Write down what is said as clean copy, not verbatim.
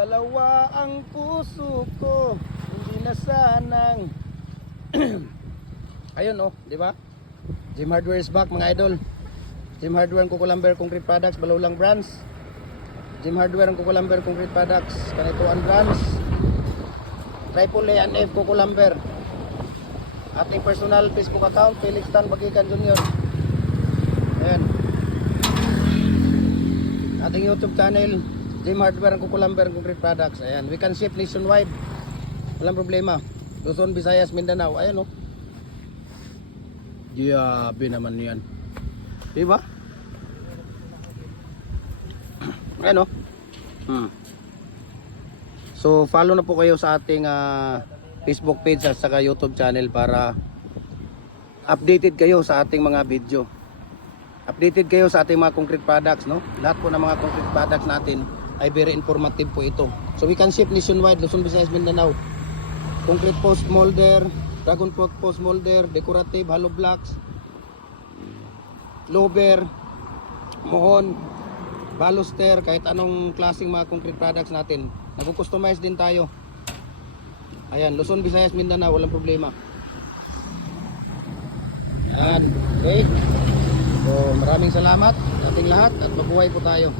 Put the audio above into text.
Dalawa ang puso ko, hindi na sanang ayun oh, di ba? Gym Hardware is back mga idol. Gym Hardware ang Kukulamber Concrete Products, Balulang Brands. Gym Hardware ang Kukulamber Concrete Products, Kanituan Brands. Triple A and F Kukulamber. Ating personal Facebook account, Felix Tan Bagikan Jr. Ayan. Ating YouTube channel, Gym Hardware ang Kukulamber ang Concrete Products. Ayan, we can ship nationwide. Walang problema. Luzon, Visayas, Mindanao. Ayan oh. Diyabe naman yan. Diba? Ayan oh. So follow na po kayo sa ating Facebook page at saka YouTube channel para updated kayo sa ating mga video. Updated kayo sa ating mga concrete products, no? Lahat po ng mga concrete products natin ay very informative po ito. So we can ship nationwide, Luzon, Visayas, Mindanao. Concrete post molder, dragon pot post molder, decorative, hollow blocks, lober, mohon, baluster, kahit anong klaseng mga concrete products natin. Nag-customize din tayo. Ayan, Luzon, Visayas, Mindanao, walang problema. Ayan, okay. So maraming salamat sa ating lahat at mabuhay po tayo.